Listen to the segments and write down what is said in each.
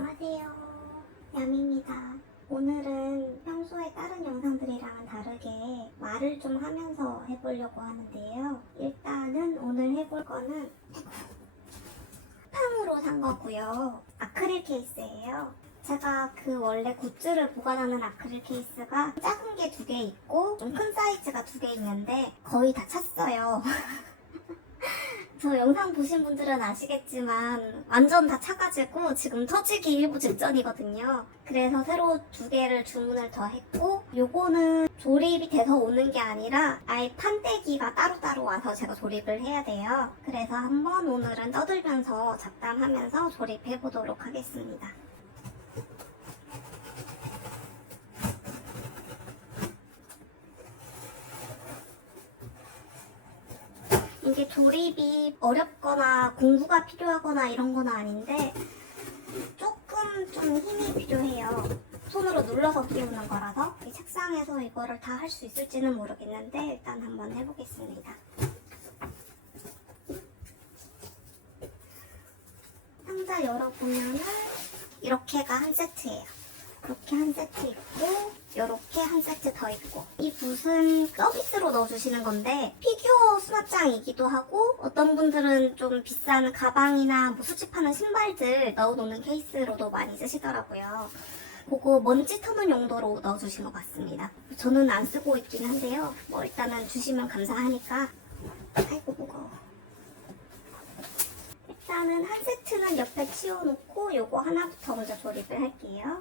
안녕하세요, 야미입니다. 오늘은 평소에 다른 영상들이랑은 다르게 말을 좀 하면서 해보려고 하는데요. 일단은 오늘 해볼 거는 쿠팡으로 산 거고요. 아크릴 케이스예요. 제가 원래 굿즈를 보관하는 아크릴 케이스가 작은 게 2개 있고 좀 큰 사이즈가 2개 있는데 거의 다 찼어요. 저 영상 보신 분들은 아시겠지만 완전 다 차가지고 지금 터지기 일부 직전이거든요. 그래서 새로 2개를 주문을 더 했고, 요거는 조립이 돼서 오는 게 아니라 아예 판때기가 따로따로 와서 제가 조립을 해야 돼요. 그래서 한번 오늘은 떠들면서 잡담하면서 조립해 보도록 하겠습니다. 이게 조립이 어렵거나 공부가 필요하거나 이런 건 아닌데 조금 좀 힘이 필요해요. 손으로 눌러서 끼우는 거라서 이 책상에서 이거를 다 할 수 있을지는 모르겠는데 일단 한번 해보겠습니다. 상자 열어보면은 이렇게가 한 세트예요. 이렇게 한 세트 있고 이렇게 한 세트 더 있고, 이 붓은 서비스로 넣어주시는 건데 피규어 수납장이기도 하고 어떤 분들은 좀 비싼 가방이나 뭐 수집하는 신발들 넣어놓는 케이스로도 많이 쓰시더라고요. 그거 먼지 터는 용도로 넣어주신 것 같습니다. 저는 안 쓰고 있긴 한데요. 뭐 일단은 주시면 감사하니까. 아이고 무거워. 일단은 한 세트는 옆에 치워놓고 요거 하나부터 먼저 조립을 할게요.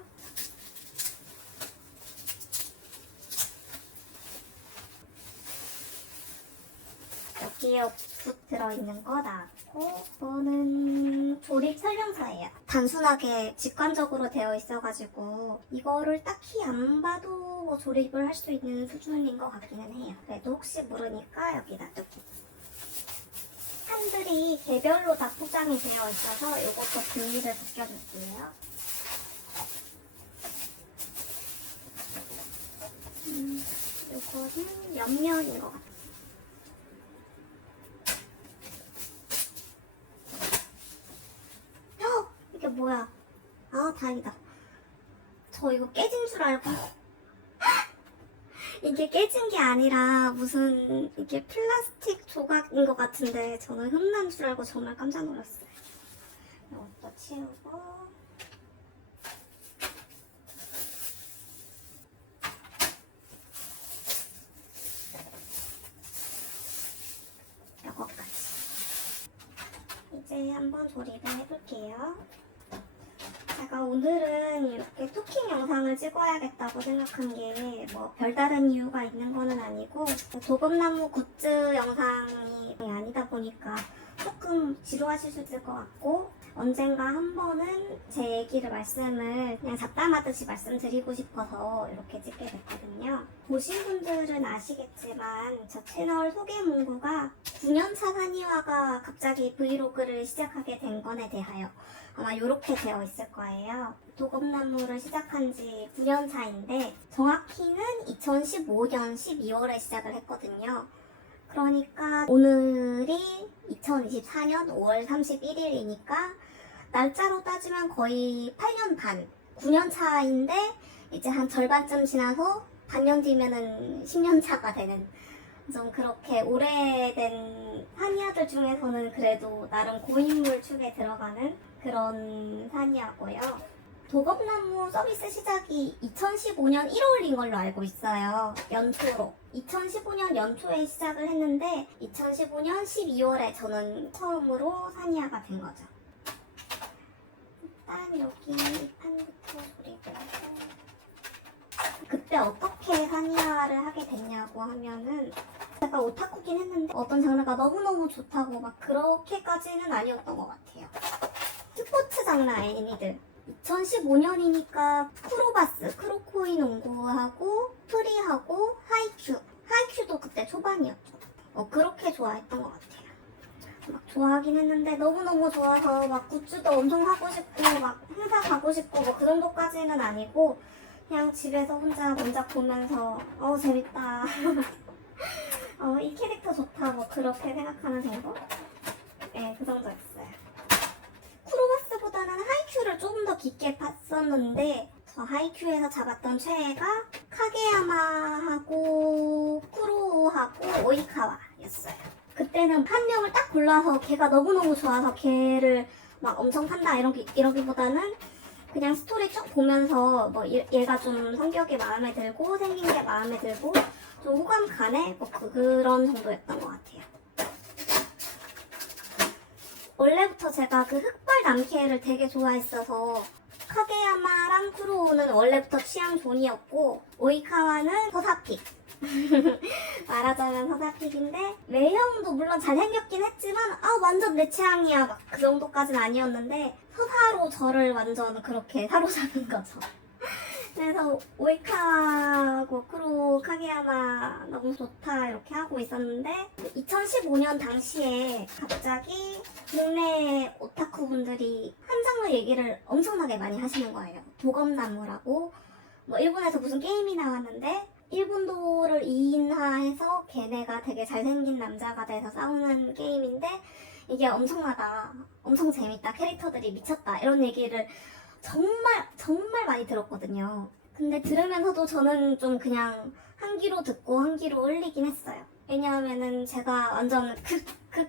여기에 붓 들어있는 거 나왔고, 이거는 조립 설명서예요. 단순하게 직관적으로 되어 있어가지고 이거를 딱히 안 봐도 뭐 조립을 할 수 있는 수준인 것 같기는 해요. 그래도 혹시 모르니까 여기 놔둘게요. 판들이 개별로 다 포장이 되어 있어서 이것도 비닐을 벗겨줄게요. 이거는 옆면인 것 같아요. 이게 뭐야? 아, 다행이다. 저 이거 깨진 줄 알고. 이게 깨진 게 아니라 무슨 이게 플라스틱 조각인 것 같은데 저는 흠난 줄 알고 정말 깜짝 놀랐어요. 이것도 치우고. 이거까지. 이제 한번 조립을 해볼게요. 제가 오늘은 이렇게 토킹 영상을 찍어야겠다고 생각한 게 뭐 별다른 이유가 있는 거는 아니고, 도금나무 굿즈 영상이 아니다 보니까 조금 지루하실 수 있을 것 같고, 언젠가 한 번은 제 얘기를 말씀을 그냥 잡담하듯이 말씀드리고 싶어서 이렇게 찍게 됐거든요. 보신 분들은 아시겠지만 저 채널 소개 문구가 9년차 산이화가 갑자기 브이로그를 시작하게 된 건에 대하여 아마 이렇게 되어 있을 거예요. 도금나무를 시작한 지 9년 차인데 정확히는 2015년 12월에 시작을 했거든요. 그러니까 오늘이 2024년 5월 31일이니까 날짜로 따지면 거의 8년 반, 9년 차인데 이제 한 절반쯤 지나서 반년 뒤면은 10년 차가 되는, 좀 그렇게 오래된 산이아들 중에서는 그래도 나름 고인물 축에 들어가는 그런 산이아고요. 도금나무 서비스 시작이 2015년 1월인 걸로 알고 있어요. 연초로. 2015년 연초에 시작을 했는데 2015년 12월에 저는 처음으로 산이아가 된 거죠. 일단 여기 판부터 조립을 하고, 그때 어떻게 산이아를 하게 됐냐고 하면은 제가 오타쿠긴 했는데 어떤 장르가 너무너무 좋다고 막 그렇게까지는 아니었던 것 같아요. 스포츠 장르 애니들 2015년이니까 쿠로바스, 크로코이 농구하고 프리하고 하이큐도 그때 초반이었죠. 그렇게 좋아했던 것 같아요. 막 좋아하긴 했는데 너무너무 좋아서 막 굿즈도 엄청 사고 싶고 막 행사 가고 싶고 뭐 그 정도까지는 아니고 그냥 집에서 혼자 원작 보면서 재밌다 이 캐릭터 좋다 뭐 그렇게 생각하는 정도? 네, 그 정도였어요. 쿠로바스보다 하이큐보다는 하이큐를 조금 더 깊게 봤었는데 저 하이큐에서 잡았던 최애가 카게야마하고 쿠로하고 오이카와였어요. 그때는 한 명을 딱 골라서 걔가 너무너무 좋아서 걔를 막 엄청 판다 이러기보다는 그냥 스토리 쭉 보면서 뭐 얘가 좀 성격이 마음에 들고 생긴 게 마음에 들고 좀 호감 가네? 뭐 그런 정도였던 것 같아요. 원래부터 제가 그 흑발 남캐를 되게 좋아했어서 카게야마랑 쿠로우는 원래부터 취향 존이었고 오이카와는 서사픽 말하자면 서사픽인데 외형도 물론 잘생겼긴 했지만 완전 내 취향이야 막 그 정도까지는 아니었는데 서사로 저를 완전 그렇게 사로잡은 거죠. 그래서 오이카하고 쿠로 카게야마 너무 좋다 이렇게 하고 있었는데 2015년 당시에 갑자기 국내 오타쿠분들이 한 장르 얘기를 엄청나게 많이 하시는 거예요. 도검나무라고 뭐 일본에서 무슨 게임이 나왔는데 일본도를 2인화해서 걔네가 되게 잘생긴 남자가 돼서 싸우는 게임인데 이게 엄청나다, 엄청 재밌다, 캐릭터들이 미쳤다 이런 얘기를 정말 많이 들었거든요. 근데 들으면서도 저는 좀 그냥 한 귀로 듣고 한 귀로 흘리긴 했어요. 왜냐하면은 제가 완전 극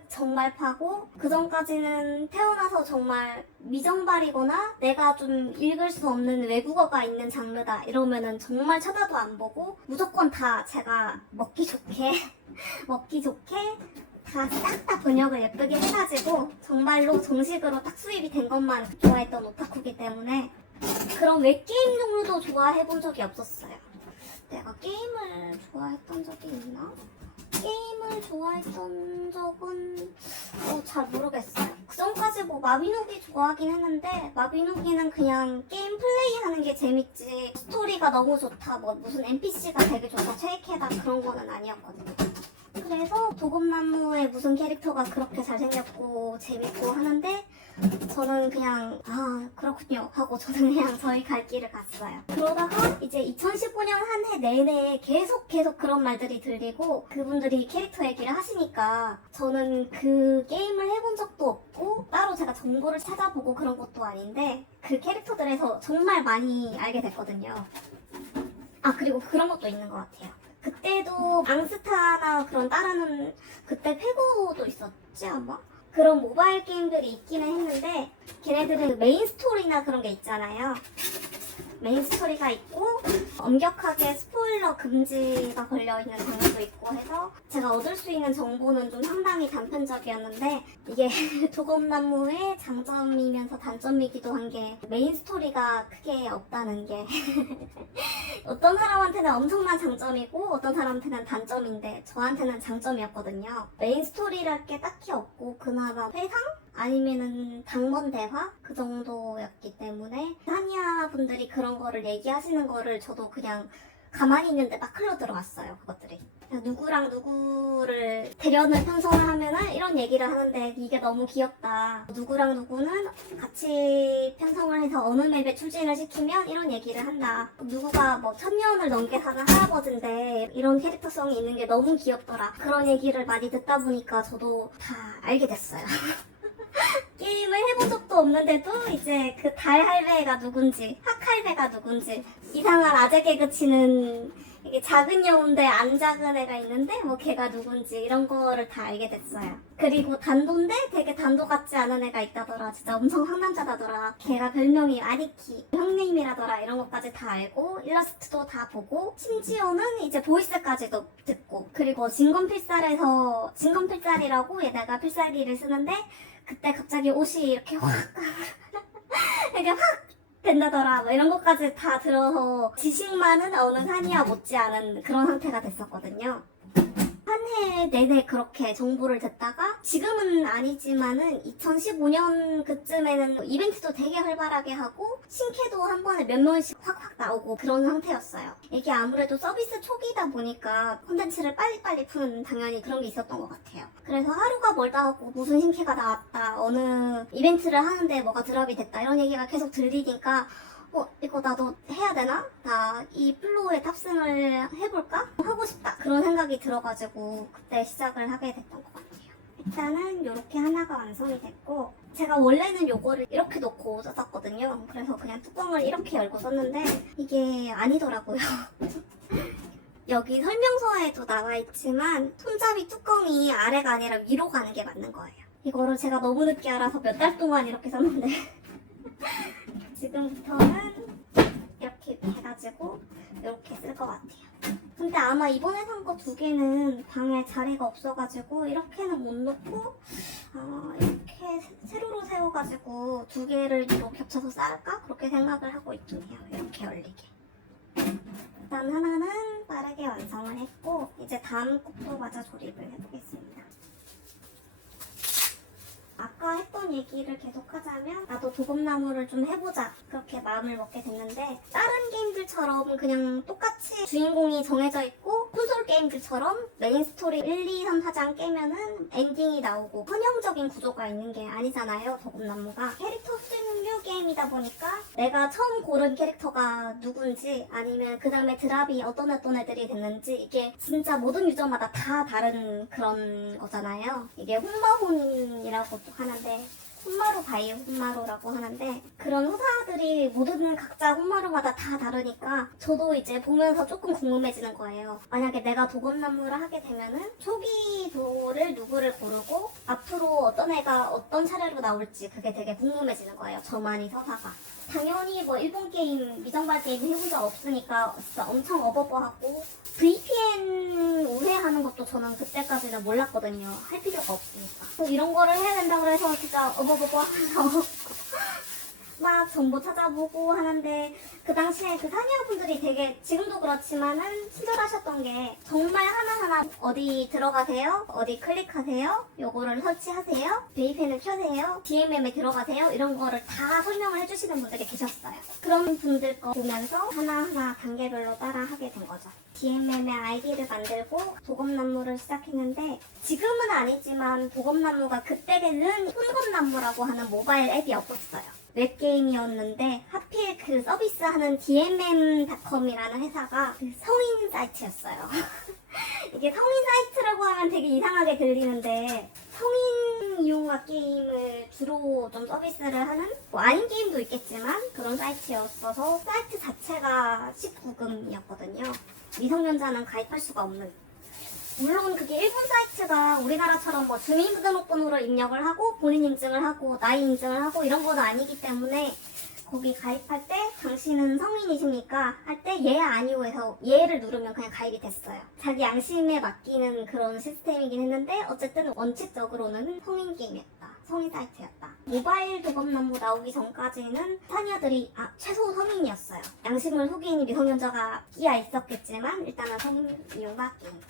정말파고 그 전까지는 태어나서 정말 미정발이거나 내가 좀 읽을 수 없는 외국어가 있는 장르다 이러면은 정말 쳐다도 안 보고 무조건 다 제가 먹기 좋게 다 싹 다 번역을 예쁘게 해가지고 정말로 정식으로 딱 수입이 된 것만 좋아했던 오타쿠기 때문에 그런 웹게임 종류도 좋아해본 적이 없었어요. 내가 게임을 좋아했던 적이 있나? 게임을 좋아했던 적은 잘 모르겠어요. 그 전까지 뭐 마비노기 좋아하긴 했는데 마비노기는 그냥 게임 플레이하는 게 재밌지 스토리가 너무 좋다 뭐 무슨 NPC가 되게 좋다 최애캐다 그런 거는 아니었거든요. 그래서 도검나무의 무슨 캐릭터가 그렇게 잘생겼고 재밌고 하는데 저는 그냥 그렇군요 하고 저는 그냥 저희 갈 길을 갔어요. 그러다가 이제 2015년 한 해 내내 계속 그런 말들이 들리고 그분들이 캐릭터 얘기를 하시니까 저는 그 게임을 해본 적도 없고 따로 제가 정보를 찾아보고 그런 것도 아닌데 그 캐릭터들에서 정말 많이 알게 됐거든요. 그리고 그런 것도 있는 것 같아요. 그때도 앙스타나 그런 다른 그때 페고도 있었지 아마? 그런 모바일 게임들이 있기는 했는데 걔네들은 메인 스토리나 그런 게 있잖아요. 메인 스토리가 있고 엄격하게 스포일러 금지가 걸려있는 장르도 있고 해서 제가 얻을 수 있는 정보는 좀 상당히 단편적이었는데 이게 도검나무의 장점이면서 단점이기도 한 게 메인 스토리가 크게 없다는 게 어떤 사람한테는 엄청난 장점이고 어떤 사람한테는 단점인데 저한테는 장점이었거든요. 메인 스토리랄 게 딱히 없고 그나마 회상? 아니면은 당번 대화? 그 정도였기 때문에 한의아 분들이 그런 거를 얘기하시는 거를 저도 그냥 가만히 있는데 막 흘러 들어왔어요. 그것들이 누구랑 누구를 대련을 편성을 하면은 이런 얘기를 하는데 이게 너무 귀엽다. 누구랑 누구는 같이 편성을 해서 어느 맵에 출진을 시키면 이런 얘기를 한다. 누구가 뭐 1000년을 넘게 사는 할아버지인데 이런 캐릭터성이 있는 게 너무 귀엽더라. 그런 얘기를 많이 듣다 보니까 저도 다 알게 됐어요. 게임을 해본 적도 없는데도 이제 그 달 할배가 누군지 학 할배가 누군지 이상한 아재 개그 치는 이게 작은 여우인데 안 작은 애가 있는데 뭐 걔가 누군지 이런 거를 다 알게 됐어요. 그리고 단도인데 되게 단도 같지 않은 애가 있다더라. 진짜 엄청 상남자다더라. 걔가 별명이 아리키 형님이라더라. 이런 것까지 다 알고 일러스트도 다 보고 심지어는 이제 보이스까지도 듣고 그리고 진검필살이라고 얘네가 필살기를 쓰는데 그때 갑자기 옷이 이렇게 확 이게 확 된다더라 뭐 이런 것까지 다 들어서 지식만은 어느 한이야 못지않은 그런 상태가 됐었거든요. 한 해 내내 그렇게 정보를 듣다가 지금은 아니지만은 2015년 그쯤에는 이벤트도 되게 활발하게 하고 신캐도 한 번에 몇 명씩 확 나오고 그런 상태였어요. 이게 아무래도 서비스 초기다 보니까 콘텐츠를 빨리빨리 푸는 당연히 그런 게 있었던 것 같아요. 그래서 하루가 멀다 하고 무슨 신캐가 나왔다 어느 이벤트를 하는데 뭐가 드랍이 됐다 이런 얘기가 계속 들리니까 이거 나도 해야 되나? 나 이 플로우에 탑승을 해볼까? 하고 싶다. 그런 생각이 들어가지고 그때 시작을 하게 됐던 것 같아요. 일단은 이렇게 하나가 완성이 됐고 제가 원래는 요거를 이렇게 놓고 썼었거든요. 그래서 그냥 뚜껑을 이렇게 열고 썼는데 이게 아니더라고요. 여기 설명서에도 나와 있지만 손잡이 뚜껑이 아래가 아니라 위로 가는 게 맞는 거예요. 이거를 제가 너무 늦게 알아서 몇 달 동안 이렇게 썼는데 지금부터는 이렇게 해가지고 이렇게 쓸 것 같아요. 근데 아마 이번에 산 거 두 개는 방에 자리가 없어가지고 이렇게는 못 놓고 이렇게 세로로 세워가지고 두 개를 위로 겹쳐서 쌓을까? 그렇게 생각을 하고 있긴 해요. 이렇게 열리게. 일단 하나는 빠르게 완성을 했고 이제 다음 곡도 마저 조립을 해보겠습니다. 아까 했던 얘기를 계속하자면 나도 도검나무를 좀 해보자 그렇게 마음을 먹게 됐는데 다른 게임들처럼 그냥 똑같이 주인공이 정해져 있고 콘솔 게임들처럼 메인 스토리 1, 2, 3, 4장 깨면은 엔딩이 나오고 선형적인 구조가 있는 게 아니잖아요. 도검나무가 캐릭터 수집류 게임이다 보니까 내가 처음 고른 캐릭터가 누군지 아니면 그 다음에 드랍이 어떤 애들이 됐는지 이게 진짜 모든 유저마다 다 다른 그런 거잖아요. 이게 혼마혼이라고 하는데 혼마루 바이오 혼마루라고 하는데 그런 호사들이 모든 각자 혼마루마다 다 다르니까 저도 이제 보면서 조금 궁금해지는 거예요. 만약에 내가 도검나무를 하게 되면은 초기도를 누구를 고르고 앞으로 어떤 애가 어떤 차례로 나올지 그게 되게 궁금해지는 거예요. 저만이 서사가. 당연히 뭐 일본 게임, 미정발 게임 해본 적 없으니까 진짜 엄청 어버버하고 VPN 우회하는 것도 저는 그때까지는 몰랐거든요. 할 필요가 없으니까. 또 이런 거를 해야 된다고 해서 진짜 어버버버하면서 막 정보 찾아보고 하는데 그 당시에 그 사니아분들이 되게 지금도 그렇지만은 친절하셨던 게 정말 하나하나 어디 들어가세요? 어디 클릭하세요? 요거를 설치하세요? VPN을 켜세요? DMM에 들어가세요? 이런 거를 다 설명을 해주시는 분들이 계셨어요. 그런 분들 거 보면서 하나하나 단계별로 따라 하게 된 거죠. DMM의 아이디를 만들고 도검나무를 시작했는데 지금은 아니지만 도검나무가 그때는 혼검나무라고 하는 모바일 앱이었었어요. 웹게임이었는데 하필 그 서비스하는 DMM.com이라는 회사가 그 성인 사이트였어요. 이게 성인 사이트라고 하면 되게 이상하게 들리는데 성인 이용화 게임을 주로 좀 서비스를 하는 뭐 아닌 게임도 있겠지만 그런 사이트였어서 사이트 자체가 19금이었거든요. 미성년자는 가입할 수가 없는. 물론 그게 일본 사이트가 우리나라처럼 뭐 주민등록번호로 입력을 하고 본인 인증을 하고 나이 인증을 하고 이런 건 아니기 때문에 거기 가입할 때 당신은 성인이십니까? 할 때 예 아니오 해서 예를 누르면 그냥 가입이 됐어요. 자기 양심에 맡기는 그런 시스템이긴 했는데 어쨌든 원칙적으로는 성인 게임이었다. 성인 사이트였다. 모바일 도검나무 나오기 전까지는 사녀들이 최소 성인이었어요. 양심을 속인 미성년자가 끼어 있었겠지만 일단은 성인 이용과 게임.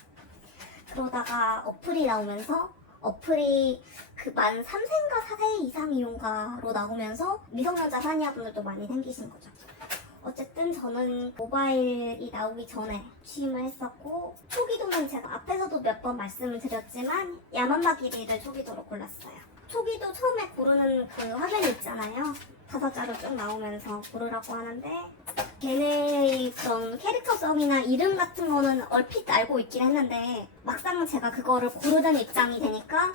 그러다가 어플이 나오면서 어플이 그 만 3세인가 4세 이상 이용가로 나오면서 미성년자 사니아분들도 많이 생기신 거죠. 어쨌든 저는 모바일이 나오기 전에 취임을 했었고 초기도는 제가 앞에서도 몇 번 말씀을 드렸지만 야만마기리를 초기도로 골랐어요. 초기도 처음에 고르는 그 화면이 있잖아요. 5자로 쭉 나오면서 고르라고 하는데 걔네의 그런 캐릭터성이나 이름 같은 거는 얼핏 알고 있긴 했는데 막상 제가 그거를 고르는 입장이 되니까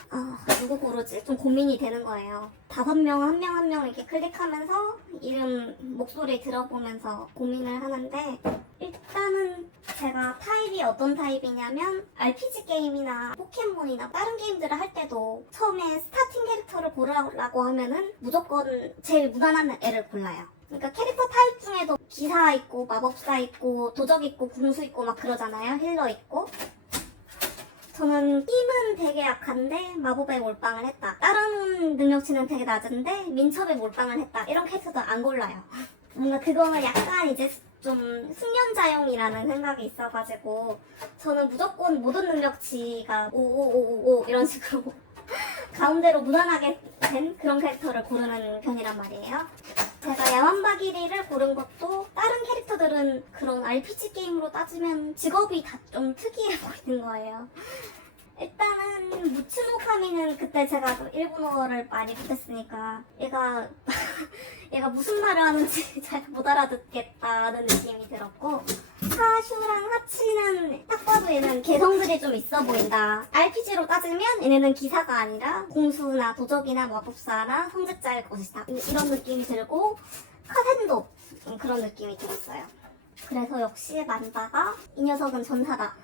누구 고르지? 좀 고민이 되는 거예요. 5명 한 명 한 명 이렇게 클릭하면서 이름 목소리 들어보면서 고민을 하는데 일단은 제가 타입이 어떤 타입이냐면 RPG 게임이나 포켓몬이나 다른 게임들을 할 때도 처음에 스타팅 캐릭터를 고르라고 하면은 무조건 제일 무난한 애를 골라요. 그러니까 캐릭터 타입 중에도 기사 있고 마법사 있고 도적 있고 궁수 있고 막 그러잖아요. 힐러 있고. 저는 힘은 되게 약한데 마법에 몰빵을 했다. 다른 능력치는 되게 낮은데 민첩에 몰빵을 했다. 이런 캐릭터도 안 골라요. 뭔가 그거는 약간 이제 좀 숙련자용이라는 생각이 있어가지고 저는 무조건 모든 능력치가 5555 이런 식으로 가운데로 무난하게 된 그런 캐릭터를 고르는 편이란 말이에요. 제가 야만바기리를 고른 것도 다른 캐릭터들은 그런 RPG 게임으로 따지면 직업이 다 좀 특이해 보이는 거예요. 일단은 무츠노카미는 그때 제가 또 일본어를 많이 못했으니까 얘가 무슨 말을 하는지 잘 못 알아듣겠다는 느낌이 들었고, 사슈랑 하치는 딱 봐도 얘는 개성들이 좀 있어 보인다. RPG로 따지면 얘네는 기사가 아니라 공수나 도적이나 마법사나 성직자일 것이다. 이런 느낌이 들고, 카센도 그런 느낌이 들었어요. 그래서 역시 만다가 이 녀석은 전사다.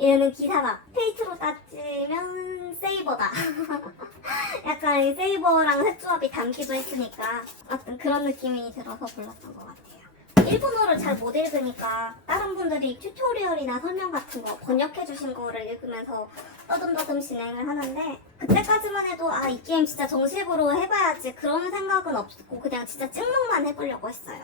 얘는 기사다. 페이트로 따지면 세이버다. 약간 이 세이버랑 색조합이 담기도 했으니까 어떤 그런 느낌이 들어서 골랐던 것 같아요. 일본어를 잘 못 읽으니까 다른 분들이 튜토리얼이나 설명 같은 거 번역해주신 거를 읽으면서 떠듬떠듬 진행을 하는데, 그때까지만 해도 이 게임 진짜 정식으로 해봐야지 그런 생각은 없었고 그냥 진짜 찍먹만 해보려고 했어요.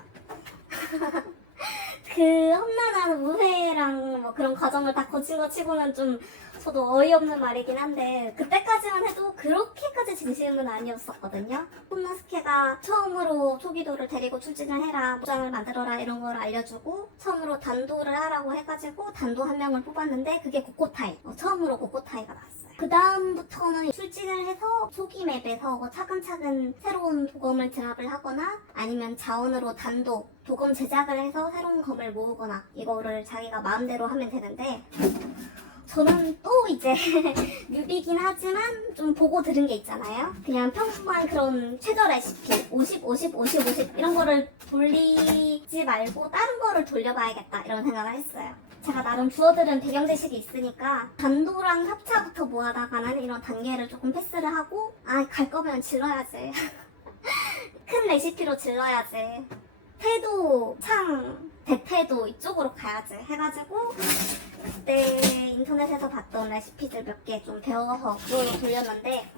그 험난한 우회랑 뭐 그런 과정을 다 거친 거 치고는 좀 저도 어이없는 말이긴 한데, 그때까지만 해도 그렇게까지 진심은 아니었었거든요. 홈나스케가 처음으로 초기도를 데리고 출진을 해라, 무장을 만들어라 이런 걸 알려주고 처음으로 단도를 하라고 해가지고 단도 한 명을 뽑았는데 그게 고코타이. 처음으로 고코타이가 나왔어요. 그 다음부터는 출진을 해서 초기 맵에서 차근차근 새로운 도검을 드랍을 하거나 아니면 자원으로 단도, 도검 제작을 해서 새로운 검을 모으거나 이거를 자기가 마음대로 하면 되는데, 저는 또 이제 뉴비긴 하지만 좀 보고 들은 게 있잖아요. 그냥 평범한 그런 최저 레시피 50, 50, 50, 50 이런 거를 돌리지 말고 다른 거를 돌려봐야겠다 이런 생각을 했어요. 제가 나름 주워들은 배경 지식이 있으니까 단도랑 협차부터 모아다가는 이런 단계를 조금 패스를 하고, 갈 거면 질러야지. 큰 레시피로 질러야지. 태도, 창, 대태도 이쪽으로 가야지 해가지고 그때 인터넷에서 봤던 레시피들 몇 개 좀 배워서 그걸로 돌렸는데,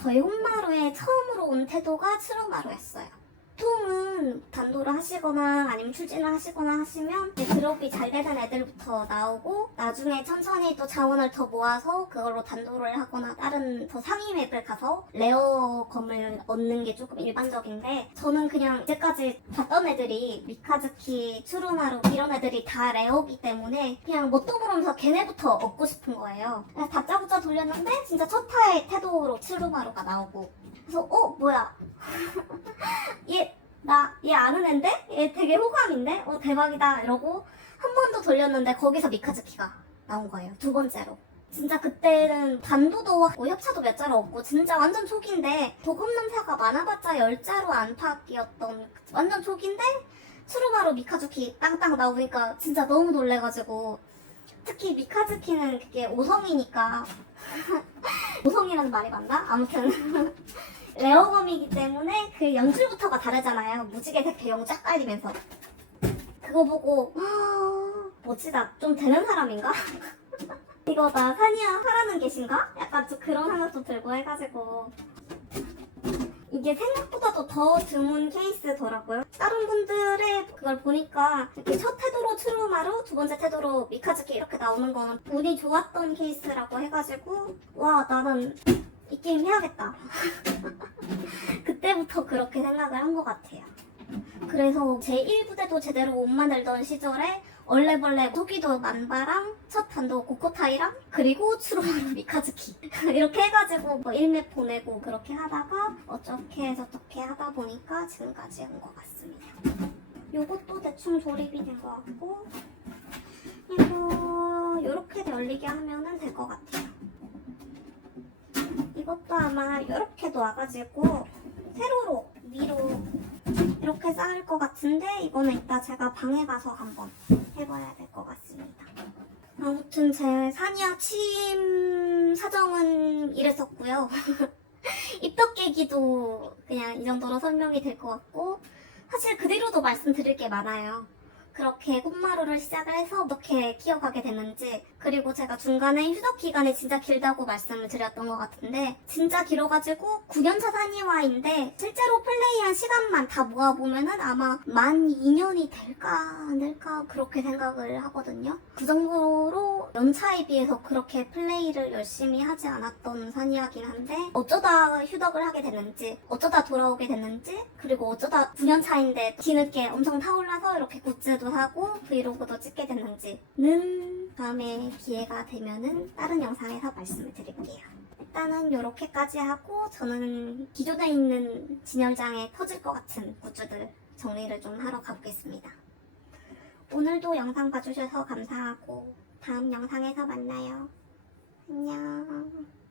저희 홈마루에 처음으로 온 태도가 츠루마루였어요. 보통은 단도를 하시거나 아니면 출진을 하시거나 하시면 드롭이 잘 되는 애들부터 나오고 나중에 천천히 또 자원을 더 모아서 그걸로 단도를 하거나 다른 더 상위 맵을 가서 레어 검을 얻는 게 조금 일반적인데, 저는 그냥 이제까지 봤던 애들이 미카즈키, 추루마루 이런 애들이 다 레어기 때문에 그냥 뭣도 모르면서 걔네부터 얻고 싶은 거예요. 그래서 다짜고짜 돌렸는데 진짜 첫 타의 태도로 추루마루가 나오고, 그래서 뭐야 얘 아는 앤데? 얘 되게 호감인데? 대박이다 이러고 한 번 더 돌렸는데 거기서 미카즈키가 나온 거예요. 두 번째로. 진짜 그때는 단도도 없고 협차도 몇 자루 없고 진짜 완전 초기인데, 도검 남사가 많아봤자 10자루 안팎이었던 완전 초기인데 추루마루 미카즈키 땅땅 나오니까 진짜 너무 놀래가지고, 특히 미카즈키는 그게 5성이니까 5성이라는 말이 맞나? 아무튼 레어검이기 때문에 그 연출부터가 다르잖아요. 무지개색 배경 쫙 깔리면서. 그거 보고 뭐지, 나 좀 되는 사람인가? 이거 나 사니아 하라는 계신가? 약간 좀 그런 생각도 들고 해가지고, 이게 생각보다도 더 드문 케이스더라고요. 다른 분들의 그걸 보니까 이렇게 첫 태도로 추루마루, 두 번째 태도로 미카즈키 이렇게 나오는 거는 운이 좋았던 케이스라고 해가지고, 와, 나는 이 게임 해야겠다. 그때부터 그렇게 생각을 한 것 같아요. 그래서 제 1부대도 제대로 못 만들던 시절에 얼레벌레 토기도 만바랑 첫 단도 고코타이랑 그리고 추루마루 미카즈키 이렇게 해가지고 뭐 1맵 보내고 그렇게 하다가 어떻게 저렇게 하다 보니까 지금까지 온 것 같습니다. 요것도 대충 조립이 된 것 같고, 이거 요렇게 열리게 하면은 될 것 같아요. 이것도 아마 이렇게 놔가지고 세로로 위로 이렇게 쌓을 것 같은데, 이거는 이따 제가 방에 가서 한번 해봐야 될 것 같습니다. 아무튼 제 사니아 취임 사정은 이랬었고요. 입덕 계기도 그냥 이 정도로 설명이 될 것 같고, 사실 그 뒤로도 말씀드릴 게 많아요. 그렇게 홈마루를 시작을 해서 어떻게 키워가게 됐는지, 그리고 제가 중간에 휴덕 기간이 진짜 길다고 말씀을 드렸던 것 같은데 진짜 길어가지고 9년차 사니와인데 실제로 플레이한 시간만 다 모아보면은 아마 만 2년이 될까 안 될까 그렇게 생각을 하거든요. 그 정도로 연차에 비해서 그렇게 플레이를 열심히 하지 않았던 사니아긴 한데, 어쩌다 휴덕을 하게 됐는지, 어쩌다 돌아오게 됐는지, 그리고 어쩌다 9년차인데 뒤늦게 엄청 타올라서 이렇게 굿즈도 하고 브이로그도 찍게 됐는지는 다음에 기회가 되면은 다른 영상에서 말씀을 드릴게요. 일단은 이렇게까지 하고 저는 기존에 있는 진열장에 터질 것 같은 굿즈들 정리를 좀 하러 가보겠습니다. 오늘도 영상 봐주셔서 감사하고 다음 영상에서 만나요. 안녕.